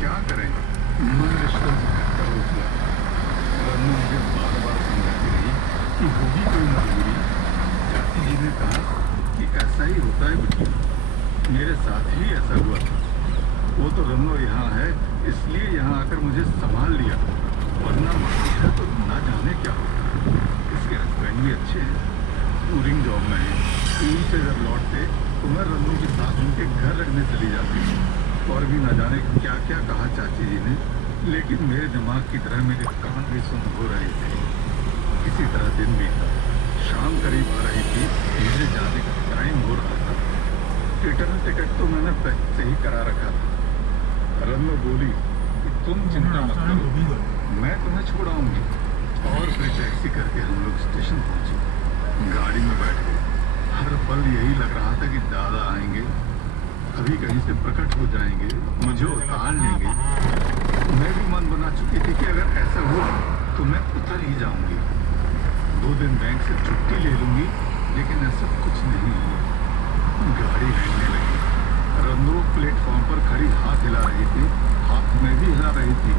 क्या करें, मन रिश्तों से कट्टर हो गया। रन्नू मुझे बार बार समझाती रही कि होगी कोई मजबूरी। चाची जी ने कहा कि ऐसा ही होता है बेटी, मेरे साथ ही ऐसा हुआ था। वो तो रन्नू यहाँ है इसलिए यहाँ आकर मुझे संभाल लिया, वरना मालूम है तो ना जाने क्या होता। इसके हस्बैंड भी अच्छे हैं, टूरिंग जॉब में है। स्कूल से जब लौटते तो मैं रन्नू के साथ उनके घर रखने चली जाती हूँ। और भी ना जाने क्या क्या कहा चाची जी ने, लेकिन मेरे दिमाग की तरह मेरे कान भी सुन हो रहे थे। इसी तरह दिन बीता, शाम करीब आ रही थी, मेरे जाने का टाइम हो रहा था। रिटर्न टिकट तो मैंने पहले से ही करा रखा था। रन्नू बोली कि तुम चिंता मत करो, मैं तुम्हें छोड़ आऊंगी। और फिर टैक्सी करके हम लोग स्टेशन पहुंचे, गाड़ी में बैठ गए। हर पल यही लग रहा था कि दादा आएंगे, अभी कहीं से प्रकट हो जाएंगे, मुझे उतार लेंगे। मैं भी मन बना चुकी थी कि अगर ऐसा हुआ तो मैं उतर ही जाऊंगी। 2 दिन बैंक से छुट्टी ले लूंगी, लेकिन ऐसा कुछ नहीं हुआ। गाड़ी हिलने लगी। रन्नू प्लेटफॉर्म पर खड़ी हाथ हिला रही थी, हाथ में भी हिला रही थी,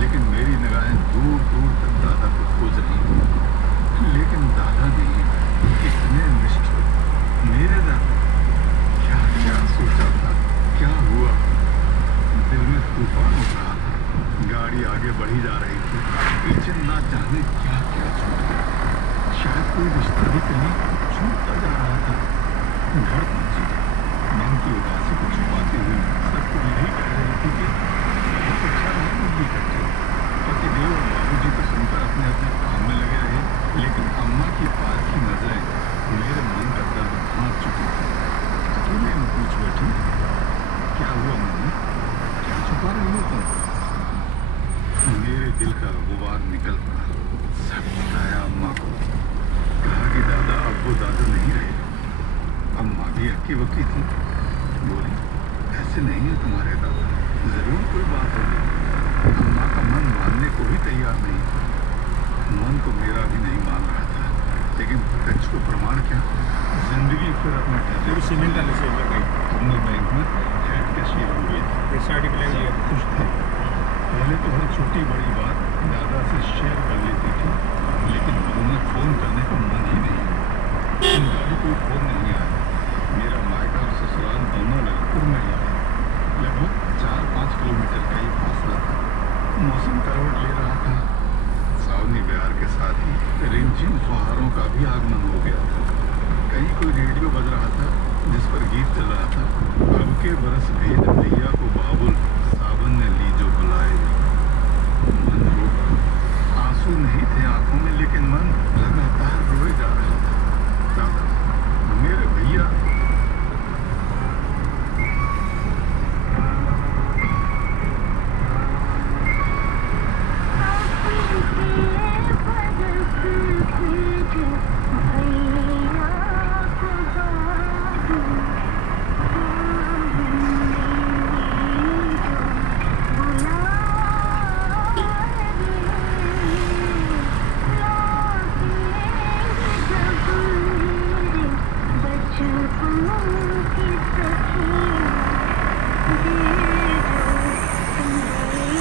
लेकिन मेरी निगाहें दूर दूर तक दादा को खोज रही थी। लेकिन दादा नहीं, इतने निष्ठुर मेरे दादा। क्या क्या सोचा था, क्या हुआ, दिल में तूफान उठ रहा था। गाड़ी आगे बढ़ी जा रही थी, पीछे ना जाने क्या क्या छूट गया। शायद कोई रिश्ता भी कहीं छूटता जा रहा था। घर पहुंची, मन की उदासी को छुपाते हुए सबको यही कह रही थी कि बहुत अच्छा रहा मुझे इकट्ठे। पतिदेव और बाबूजी को सुनकर अपने अपने काम में लगे रहे, लेकिन अम्मा की पालकी नजरें मेरे मन का दर्द भांप चुकी थी। अकेले में पूछ बैठी, क्या हुआ मम्मी, क्या छुपा रही हो तुम? मेरे दिल का गुबार निकल पड़ा। सब बताया अम्मा को। कहा कि दादा अब वो दादा नहीं रहे। अम्मा भी अक्की बक्की थी, बोली ऐसे नहीं है तुम्हारे दादा, जरूर कोई बात होगी। अम्मा का मन मानने को भी तैयार नहीं था। मन तो मेरा भी नहीं मान रहा था, लेकिन प्रत्यक्ष को प्रमाण क्या, जिंदगी फिर अपना पूरी सीमेंट वाले से लग गई। हमने बैंक में हेड कैशियर हुए थे, खुश थे। पहले तो हर छोटी बड़ी बात दादा से शेयर कर लेती थी, लेकिन उन्हें फोन करने का मन ही नहीं। उनका भी कोई फोन नहीं आया। मेरा मायका और ससुराल दोनों ललितपुर में ही थे। लगभग 4-5 किलोमीटर का ही फासला था। मौसम करवट ले रहा था। सावनी बयार के साथ ही रिमझिम फुहारों का भी आगमन हो गया था। कहीं कोई रेडियो बज रहा था जिस पर गीत चल रहा था, अब के बरस भेद